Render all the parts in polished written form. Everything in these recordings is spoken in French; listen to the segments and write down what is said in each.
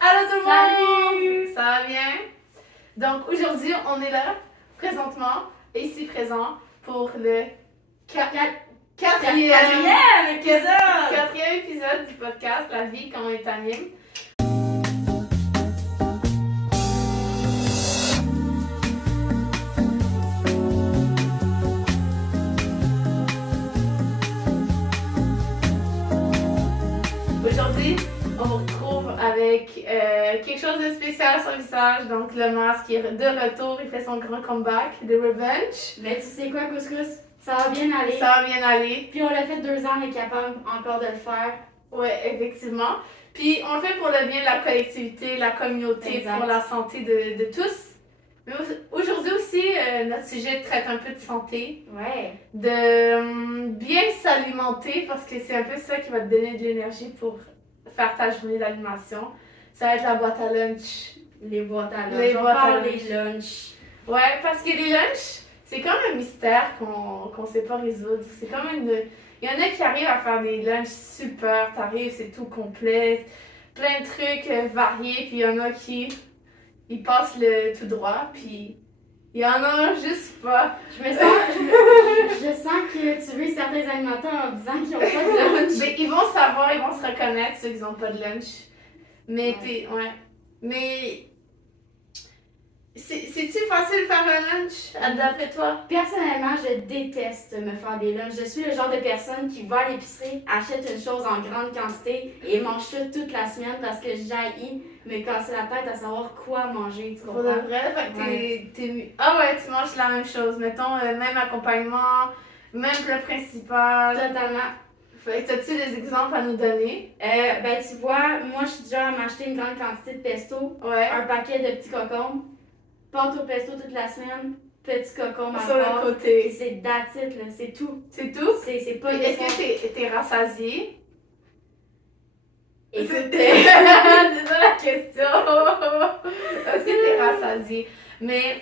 Allô tout le Salut! monde! Ça va bien? Donc aujourd'hui, on est là, présentement, ici présent, pour le quatrième épisode du podcast La vie quand on est anime. Aujourd'hui, on vous retrouve avec quelque chose de spécial sur le visage. Donc le masque est de retour, il fait son grand comeback de Revenge. Mais tu sais quoi, Couscous? Ça va bien aller. Ça va bien aller. Puis on l'a fait 2 ans, on est capable encore de le faire. Ouais, effectivement. Puis on le fait pour le bien de la collectivité, la communauté, Exact. pour la santé de tous. Mais aujourd'hui aussi, notre sujet traite un peu de santé, Ouais. de bien s'alimenter parce que c'est un peu ça qui va te donner de l'énergie pour faire ta journée d'animation. Ça va être la boîte à lunch. Les boîtes à lunch. Les On boîtes à parle lunch. des lunchs. Ouais, parce que les lunchs, c'est comme un mystère qu'on sait pas résoudre. C'est comme une... Il y en a qui arrivent à faire des lunchs super, t'arrives, c'est tout complet, plein de trucs variés, puis il y en a qui ils passent le tout droit, puis il y en a juste pas. Je sens que tu veux certains animateurs en disant qu'ils n'ont pas de lunch. Mais ils vont savoir, ils vont se reconnaître ceux qui n'ont pas de lunch. Mais Ouais. ouais. Mais c'est-tu facile de faire un lunch, d'après toi? Personnellement, je déteste me faire des lunchs. Je suis le genre de personne qui va à l'épicerie, achète une chose en grande quantité et mange ça toute la semaine parce que j'haïs me casser la tête à savoir quoi manger, tu Pour de comprends? vrai, fait que ah ouais, tu manges la même chose. Mettons, même accompagnement, même plat principal. Totalement. Fait que t'as-tu des exemples à nous donner? Ben tu vois, moi je suis du genre à m'acheter une grande quantité de pesto, Ouais. un paquet de petits concombres, pâte au pesto toute la semaine, petits concombres Sur le encore. Puis côté. c'est that's it, là, c'est tout. C'est tout? C'est pas Est-ce que t'es rassasié? Écoute, C'est ça la question. Est-ce que t'es rassasié? Mais,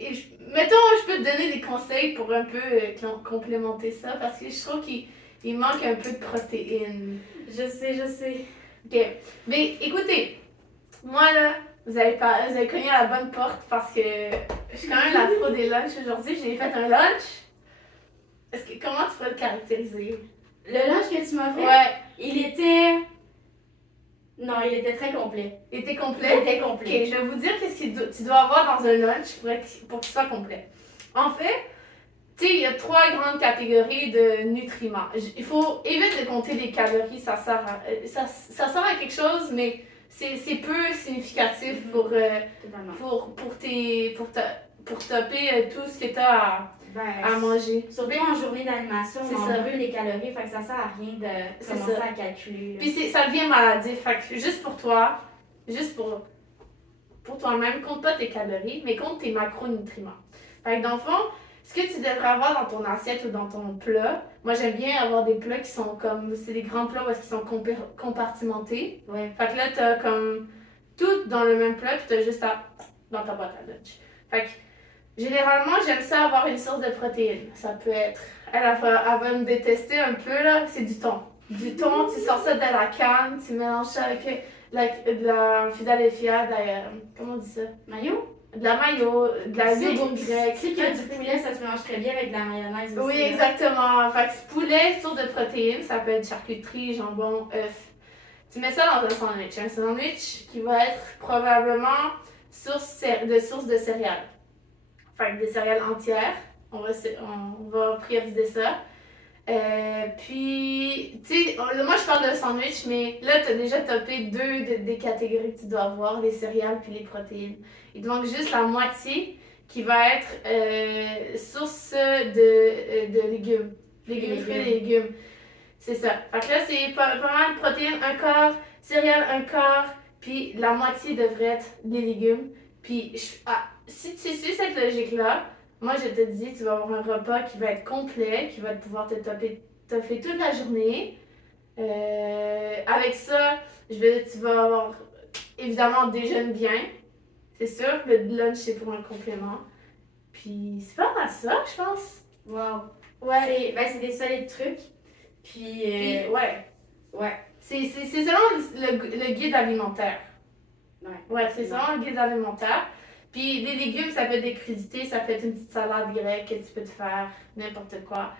mettons, je peux te donner des conseils pour un peu complémenter ça parce que je trouve qu'il manque un peu de protéines. je sais. Ok. Mais écoutez, moi là, vous avez cogné à la bonne porte parce que je suis quand même la pro des lunchs aujourd'hui. J'ai fait un lunch. Comment tu peux le caractériser? Le lunch que tu m'as fait, Ouais. il était... Non, il était très complet. Il était complet? Il était Ok, complet. je vais vous dire qu'est-ce que tu dois avoir dans un lunch pour qu'il soit complet. En fait, tu sais, il y a 3 grandes catégories de nutriments. Il faut éviter de compter les calories, ça sert à quelque chose, mais c'est peu significatif pour Totalement. topper tout ce que tu as à manger. Surtout en journée d'animation, C'est on ça. brûle les calories, fait que ça sert à rien de C'est commencer ça. à calculer. là. Puis ça devient maladif, fait que juste pour toi, juste pour toi-même, compte pas tes calories, mais compte tes macronutriments. Fait que dans le fond, ce que tu devrais avoir dans ton assiette ou dans ton plat, moi j'aime bien avoir des plats qui sont comme, c'est des grands plats où est-ce qu'ils sont compartimentés. Ouais. Fait que là, t'as comme tout dans le même plat, puis t'as juste dans ta boîte à lunch. Fait que généralement, j'aime ça avoir une source de protéines. Ça peut être, elle va me détester un peu là, c'est du thon. Du thon, tu sors ça de la canne, tu mélanges ça avec de la Philadelphia, comment on dit ça? Mayo? De la mayo, de la C'est- yogourt grec. Tu sais que du poulet, ça se mélange très bien avec de la mayonnaise aussi. Oui, là. exactement. Fait que poulet, source de protéines, ça peut être charcuterie, jambon, œuf. Tu mets ça dans un sandwich. Un sandwich qui va être probablement source de céréales. Fait que des céréales entières. On va prioriser ça. Puis, tu sais, moi je parle de sandwich, mais là tu as déjà topé 2 des catégories que tu dois avoir, les céréales puis les protéines. Il te manque juste la moitié qui va être source de légumes. Légumes, fruits et légumes. C'est ça. Fait que là, c'est pas mal de protéines, un quart, céréales, un quart, puis la moitié devrait être des légumes. Puis, si tu suis cette logique-là, moi, je te dis, tu vas avoir un repas qui va être complet, qui va pouvoir te toffer toute la journée. Avec ça, tu vas avoir, évidemment, déjeuner bien. C'est sûr, le lunch, c'est pour un complément. Puis, c'est pas mal ça, je pense. Wow. Ouais. C'est des solides trucs. Puis, Puis, ouais. ouais. C'est selon le guide alimentaire. Ouais, c'est selon le guide alimentaire. Puis les légumes, ça peut être des crudités, ça peut être une petite salade grecque que tu peux te faire, n'importe quoi.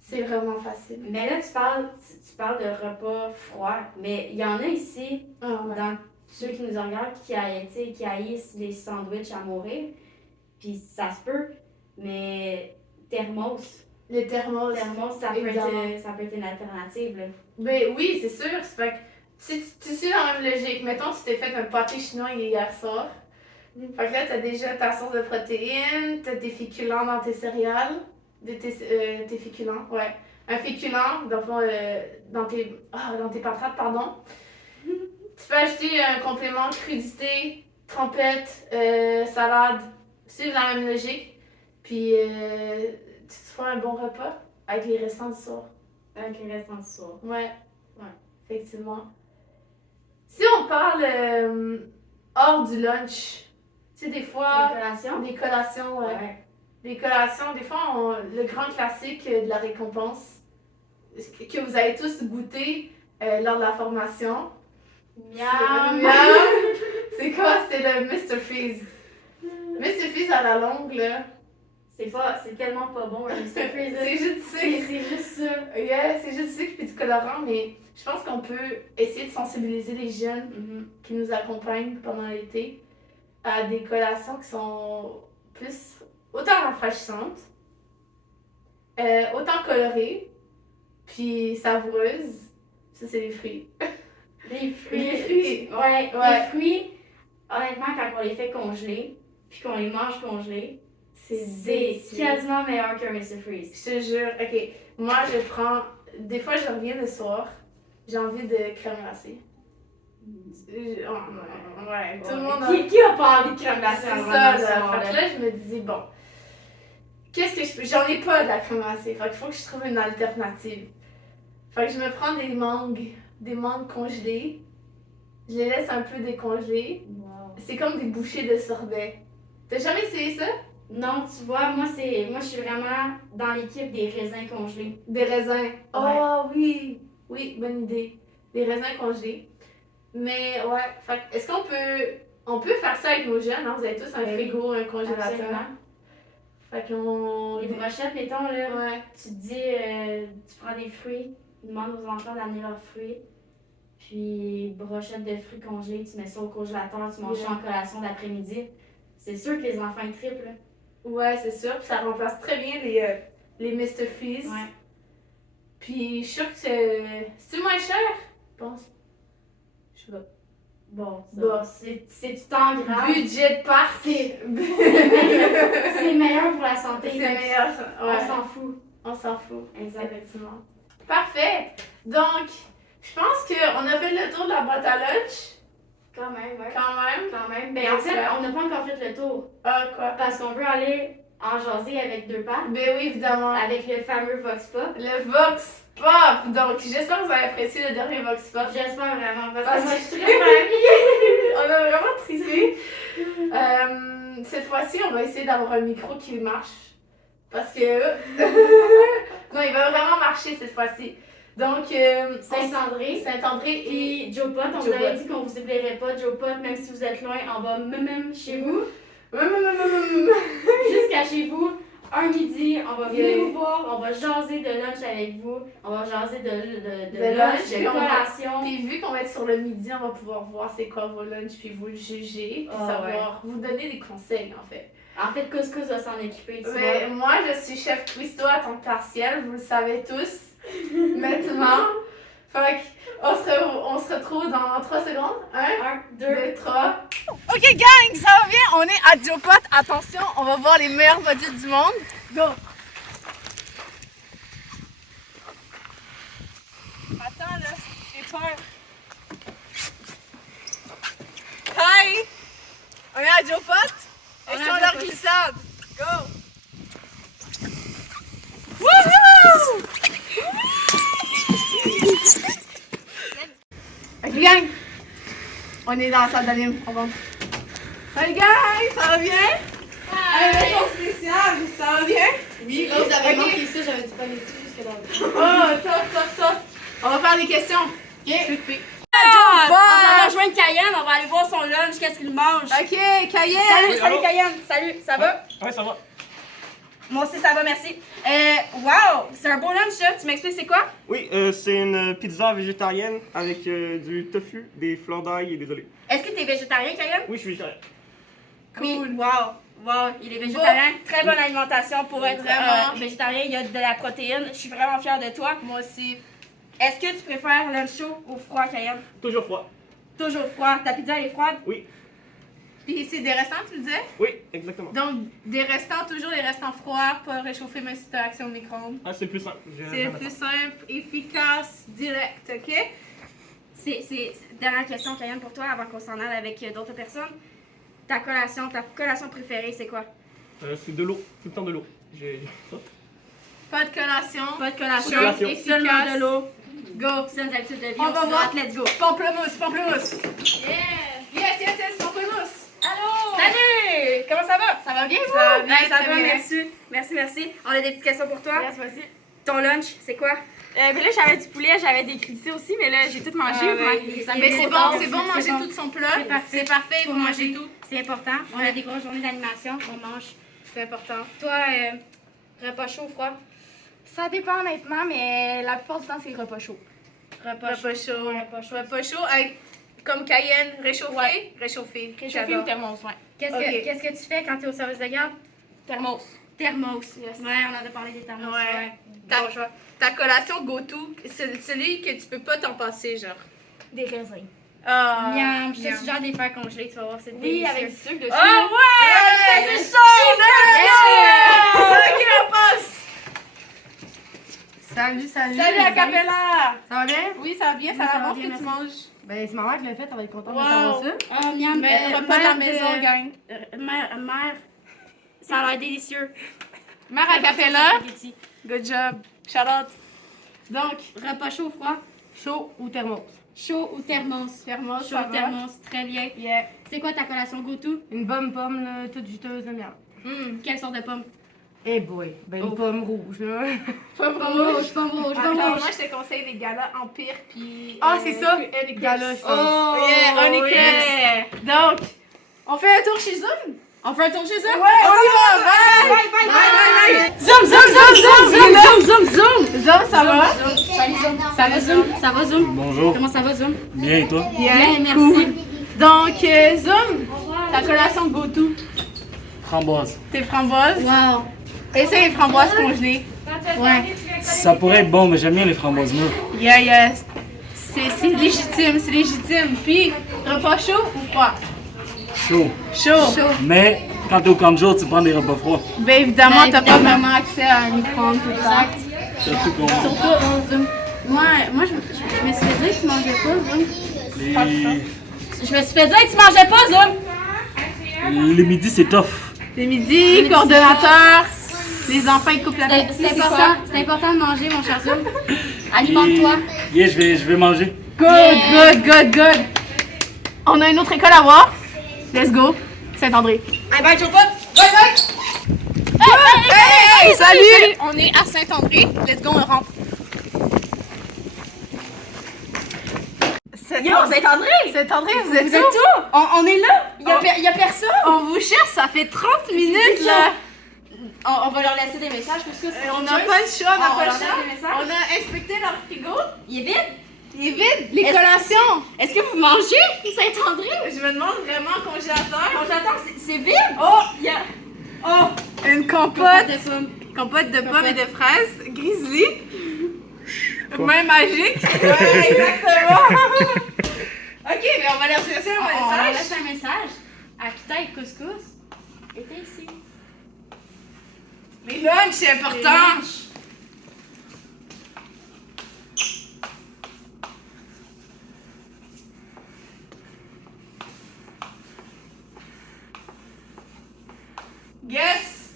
C'est vraiment facile. Mais là, tu parles de repas froids, mais il y en a ici, dans ceux qui nous regardent, qui haïssent les sandwichs à mourir. Puis ça se peut, mais thermos. Les thermos. Ça peut être une alternative, là. Ben oui, c'est sûr. Fait que tu suis dans la même logique. Mettons, tu t'es fait un pâté chinois hier soir. Fait que là, t'as déjà ta source de protéines, t'as tes féculents dans tes céréales. Tes féculents, ouais. Un féculent, dans tes patates, pardon. Tu peux acheter un complément crudité, trempette, salade. C'est la même logique. Puis, tu te feras un bon repas avec les restants du soir. Avec les restants du soir. Ouais. Effectivement. Si on parle hors du lunch, tu sais, des fois... Des collations, ouais. Les collations, des fois, le grand classique de la récompense que vous avez tous goûté lors de la formation. Miam! C'est quoi? C'est le Mr. Freeze. Mr. Freeze à la longue, là. C'est tellement pas bon, un Mr. Freeze. C'est juste sucre. C'est juste ça. Yeah, c'est juste sucre et du colorant, mais je pense qu'on peut essayer de sensibiliser les jeunes qui nous accompagnent pendant l'été à des collations qui sont plus autant rafraîchissantes, autant colorées, puis savoureuses. Ça, c'est les fruits. Les fruits. Ouais. Les fruits, honnêtement, quand on les fait congeler, puis qu'on les mange congelés, c'est quasiment meilleur qu'un Mr. Freeze. Je te jure. Ok, moi, je prends... Des fois, je reviens le soir, j'ai envie de crème glacée. Ouais, tout le monde... Qui a pas envie de crème glacée? C'est ça, là. Fait que là, je me dis, bon, qu'est-ce que je peux... J'en ai pas de la crème glacée, fait qu'il faut que je trouve une alternative. Fait que je me prends des mangues congelées, je les laisse un peu décongeler. Wow. C'est comme des bouchées de sorbet. T'as jamais essayé ça? Non, tu vois, moi je suis vraiment dans l'équipe des raisins congelés. Des raisins. Oh oui! Oui, bonne idée. Des raisins congelés. Mais ouais, fait que est-ce on peut faire ça avec nos jeunes, hein? Vous avez tous un frigo, un congélateur. Absolument. Fait qu'on... Les brochettes, mettons, là, Ouais. tu te dis, tu prends des fruits, tu demandes aux enfants d'amener leurs fruits, puis brochettes de fruits congelés, tu mets ça au congélateur, tu manges ça en collation d'après-midi. C'est sûr que les enfants ils triplent, là. Ouais, c'est sûr. Puis ça remplace très bien les Mr. Freeze. Ouais. Puis je suis sûre que c'est moins cher, je pense. Je sais pas. Bon, Bon. c'est du temps grave. Budget de parc. C'est meilleur pour la santé. C'est meilleur. Ouais. On s'en fout. On s'en fout. Exactement. Effectivement. Parfait. Donc, je pense qu'on a fait le tour de la boîte à lunch. Quand même, ouais. Quand même. Ben en fait, on n'a pas encore fait le tour. Ah, quoi? Parce qu'on veut aller en jaser avec deux pattes. Ben oui, évidemment. Avec le fameux Vox Pop. Le Vox Pop. Donc, j'espère que vous avez apprécié le dernier Vox Pop. J'espère vraiment, parce Parce que moi, que je suis très famille. On a vraiment trippé. Cette fois-ci, on va essayer d'avoir un micro qui marche. Parce que... non, il va vraiment marcher cette fois-ci. Donc, Saint-André. Saint-André Puis Joe Pot, on vous avait dit qu'on vous oublierait pas. Joe Pot, même si vous êtes loin, on va même chez vous. Jusqu'à chez vous. Un midi, on va venir vous voir, on va jaser de lunch avec vous, on va jaser de lunch, de collation. Puis vu qu'on va être sur le midi, on va pouvoir voir c'est quoi vos lunchs, puis vous le juger, puis savoir, vous donner des conseils en fait. En fait, Couscous va s'en occuper, tu vois. Moi, je suis chef cuistot à temps partiel, vous le savez tous, maintenant. Fait qu'on se retrouve dans 3 secondes. 1, 2, 3. Ok gang, ça va bien, on est à Joe Pot. Attention, on va voir les meilleurs bodies du monde. Go! Attends là, j'ai peur. Hi! On est à Joe Pot. Et sur leur glissade. Go! Wouhou! Ok gang, on est dans la salle d'anime, on va. Salut gang, ça va bien? Émission spéciale, ça va bien? Oui, là vous avez manqué ça, j'avais dit pas les tout jusque là. Oh, top. On va faire des questions. On s'en va rejoindre Cayenne, on va aller voir son lunch, qu'est-ce qu'il mange. Ok, Cayenne! Salut Cayenne, salut, ça va? Ouais, ça va. Moi aussi ça va, merci. Wow, c'est un beau lunch ça, tu m'expliques c'est quoi? Oui, c'est une pizza végétarienne avec du tofu, des fleurs d'ail et des olives. Est-ce que t'es végétarien Cayenne? Oui, je suis végétarien. Oui, wow, il est végétarien. Très bonne alimentation pour être Vraiment. végétarien, il y a de la protéine. Je suis vraiment fière de toi. Moi aussi. Est-ce que tu préfères lunch chaud ou froid, Cayenne? Toujours froid. Toujours froid. Ta pizza, elle est froide? Oui, Puis c'est des restants, tu disais? oui, exactement. Donc, des restants, toujours des restants froids, pas réchauffés, même si t'as accès au micro-ondes. Ah, c'est plus simple. C'est le plus simple, efficace, direct, ok? Dernière question, Cayenne, pour toi, avant qu'on s'en aille avec d'autres personnes. Ta collation préférée, c'est quoi? C'est de l'eau, tout le temps de l'eau. Pas de collation. Pas de collation, Pas de collation. seulement Efficace. de l'eau. Go. Saines habitudes de vie, On va se voir. hâte, let's go. Pamplemousse. Yes, pamplemousse. Allô! Salut! Comment ça va? Ça va bien, vous? Ça va bien, ça très va, bien. merci. On a des petites questions pour toi. Yes, vas-y. Ton lunch, c'est quoi? Ben là, j'avais du poulet, j'avais des crudité aussi, mais là, j'ai tout mangé. Mais c'est bon, manger tout son plat. C'est C'est parfait, il faut manger tout. C'est important. On a des grosses journées d'animation, on mange. C'est important. Toi, repas chaud ou froid? Ça dépend honnêtement, mais la plupart du temps, c'est repas chaud. Repas chaud. Repas chaud avec, comme Cayenne, réchauffé. Ouais. Réchauffé. Réchauffé ou J'adore. thermos, ouais. Qu'est-ce que tu fais quand tu es au service de garde? Thermos. Thermos. Yes. Ouais, on en a parlé des thermos. Ouais. Bon choix. Ta collation go-to, c'est celui que tu peux pas t'en passer, genre. Des raisins. Ah. Miam, je te miam. suggère des faire congelés, tu vas voir, c'est Oui, délicieux. avec du sucre dessus. Ah ouais! c'est chaud! C'est ça qui la passe! Salut! Salut Acapella! Ça va bien? Oui, ça va bien, ça Oui, ça va va bon bien, ce que tu merci. manges. Ben, c'est ma mère qui l'a fait, elle va être contente de Wow. savoir ça. Ah, miam, Mais repas de la maison, gang. Mère, ça a l'air délicieux. Mère Acapella, Spaghetti. good job. Shout out. Donc, repas chaud ou froid? Chaud ou thermos? Chaud ou thermos? Thermos, Chaud ça ou va. thermos, très bien. Yeah. C'est quoi ta collation go-to? Une bonne pomme, là, toute juteuse de miel. Quelle sorte de pomme? Eh boy, ben une pomme rouge, là. Pomme Pomme rouge, pomme rouge, pomme Attends, rouge. moi, je te conseille des galas Empire, puis... Ah, c'est ça? Unicus. Gala, je pense. Oh, Yeah, Unicus. yeah. Donc, on fait un tour chez Zoom? On fait un tour chez eux? Ouais, on y va! Bye! Zoom, zoom, zoom, zoom, zoom, zoom, zoom. Zoom, ça va? Salut Zoom. Ça va Zoom? Ça va Zoom? Bonjour. Comment ça va Zoom? Bien, et toi? Bien, merci. Donc, Zoom, ta collation go-to, Framboise. tes framboises. Wow. Essaye les framboises congelées. Ouais. Ça pourrait être bon, mais j'aime bien les framboises mûres. Yeah, yes. C'est légitime, c'est légitime. Puis, repas chaud ou froid? Chaud. Chaud. Mais quand t'es au camp de jour, tu prends des repas froids. Ben évidemment, Ben, t'as pas évidemment. vraiment accès à un micro-ondes tout le temps. Surtout qu'on Surtout en Zoom. Moi, je me suis fait dire que tu mangeais pas Zoom. les... Je me suis fait dire que tu mangeais pas Zoom. les midis, c'est tough. C'est midi, coordonnateur. Les enfants, ils coupent l'appétit. C'est important de manger, mon cher Zoom. Alimente-toi. Yeah, je vais manger. Good. On a une autre école à voir. Let's go. Saint-André. Bye bye, Chopa. Bye bye. Hey, salut! On est à Saint-André. Let's go, on rentre. Yo, Saint-André. Saint-André, vous Vous êtes où? On est là? Il y a personne? On vous cherche, ça fait 30 minutes là. On va leur laisser des messages parce que c'est On n'a pas le choix, on n'a On pas le leur laisse choix. des messages. On a inspecté leur frigo. Il est vide? Il est vide. Les Est-ce- collations. Est-ce que vous mangez Saint-André? Je me demande vraiment congélateur. J'attends, c'est vide? Oh, Il y a... oh, une compote. de pommes. Compote de pommes et de fraises. Grizzly. Main magique. Ouais, exactement. Ok, mais on va leur laisser un On message. laisse un message. Akita et Couscous étaient ici. Les lunchs, c'est important. Yes!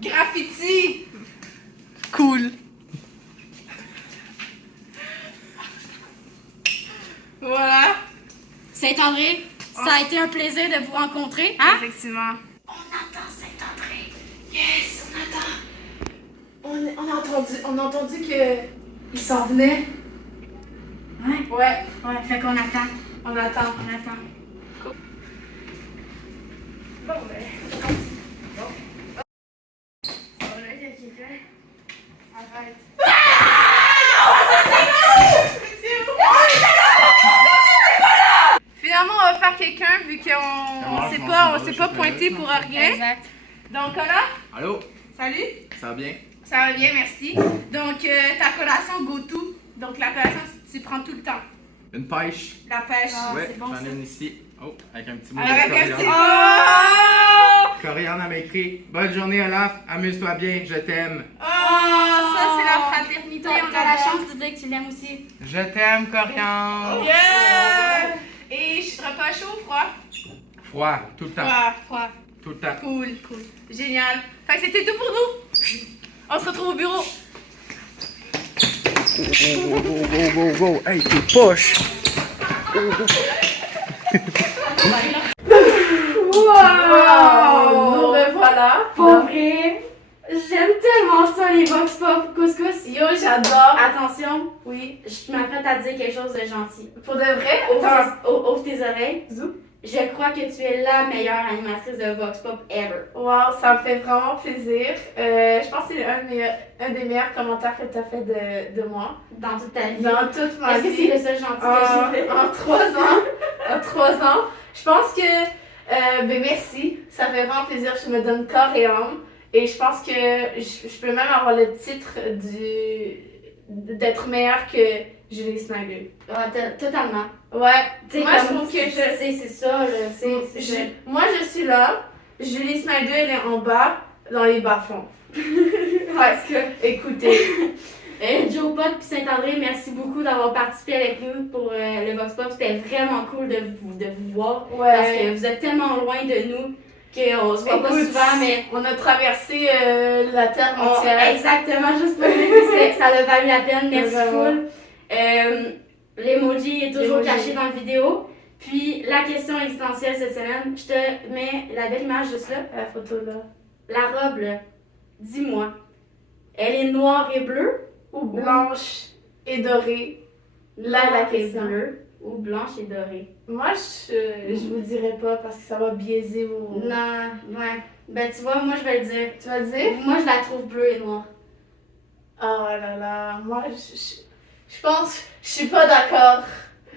Graffiti! Cool. Voilà. Saint-André, ça a été un plaisir de vous rencontrer. Hein? Effectivement. On entend Saint-André. Yes, on entend. On a entendu que il s'en venait. Ouais. Ouais, Ouais, fait qu'on attend. on attend. On attend. Bon, ben. Ça va être quelqu'un. Arrête. Finalement, on va faire quelqu'un vu qu'on s'est pas pointé pour rien. Exact. Donc, là, Allô, salut. ça va bien? Ça va bien, merci. Donc, ta collation go to. Donc, la collation, tu prends tout le temps. Une pêche? La pêche. Ouais, c'est bon, j'en ça. ai une ici. Oh, avec un petit mot Avec de un coriandre. petit. Oh! Coriandre m'a écrit. Bonne journée, Olaf. Amuse-toi bien, je t'aime. Oh, ça, c'est la fraternité. T'as la chance de dire que tu l'aimes aussi. Je t'aime, Coriandre. Yeah! Et je serai pas chaud ou froid? Froid, tout le temps. Froid. Tout le temps. Cool. Génial. Fait que c'était tout pour nous. On se retrouve au bureau. Go. Hey, t'es poche. Wow! Nous revoilà. Pour vrai, j'aime tellement ça, les Vox Pop couscous. Yo, j'adore. Attention, Oui. je m'apprête à te dire quelque chose de gentil. Pour de vrai? Ouvre tes oreilles. Zou. Je crois que tu es la meilleure animatrice de Vox Pop ever. Wow, ça me fait vraiment plaisir. Je pense que c'est un des meilleurs commentaires que tu as fait de moi. Dans toute ta vie. Dans toute ma Est-ce que vie. c'est le seul gentil que j'ai fait? En 3 ans. En 3 ans. Je pense que, ben merci. Ça fait vraiment plaisir. Je me donne corps et âme. Et je pense que je peux même avoir le titre d'être meilleure que Julie Snyder. Ouais, totalement. Ouais. Tu sais, Moi, je comme, trouve que c'est ça, là. C'est ça. Moi, je suis là. Julie Snyder, elle est en bas, dans les bas-fonds. Parce que, écoutez. Joe Pot puis Saint-André, merci beaucoup d'avoir participé avec nous pour le Vox Pop. C'était vraiment cool de vous voir. Ouais. Parce que vous êtes tellement loin de nous qu'on se voit pas Écoute, souvent, mais on a traversé la terre entière. exactement, juste pour nous, ça a valu la peine. Merci Vraiment. full. L'emoji est toujours L'emoji. caché dans la vidéo. Puis la question existentielle cette semaine, je te mets la belle image juste là. La photo là. La robe, là, dis-moi, elle est noire et bleue Ou blanche et dorée. Là, la noire et question. bleue ou blanche et dorée? Moi, je vous dirai pas parce que ça va biaiser vos. Non, ouais. Ben, tu vois, moi, je vais le dire. Tu vas dire? Moi, je la trouve bleue et noire. Oh là là. Moi, je pense. Je suis pas d'accord.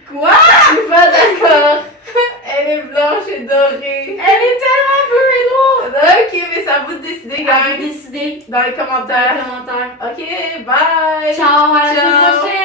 Quoi? Je suis pas d'accord. Elle est blanche et dorée. Elle est tellement bleue et noire! Ok, mais c'est à vous de décider, À gang. décider Dans les dans commentaires. les commentaires. Ok, bye. Ciao, à la Ciao. semaine prochaine!